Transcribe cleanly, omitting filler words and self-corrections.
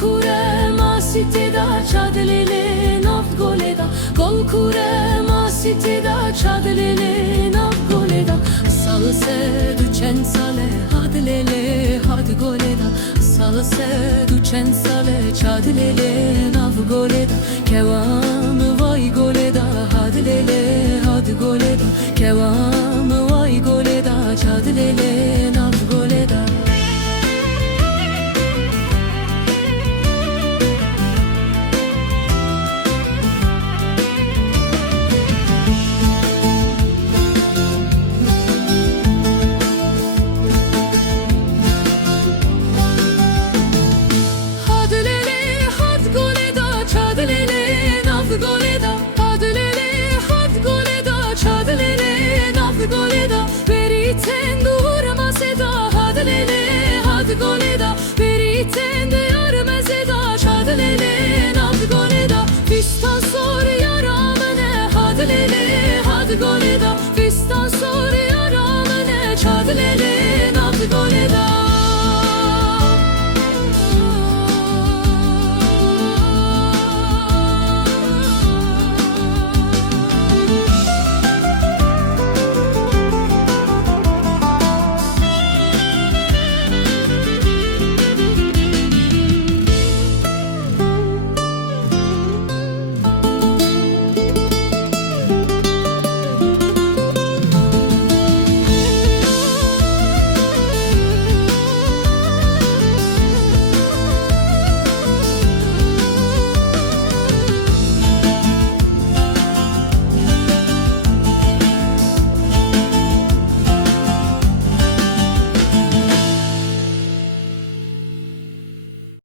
kure masî têda çend dilê nav'd goleda. Gol kure masî têda çend dilê nav'd goleda. Îsal du çend sale had lêlê had goleda. Îsal du çend sale çend lêlê nav'd goleda. Kewa vay goleda had lêlê had goleda. Kewa vay goleda çend lêlê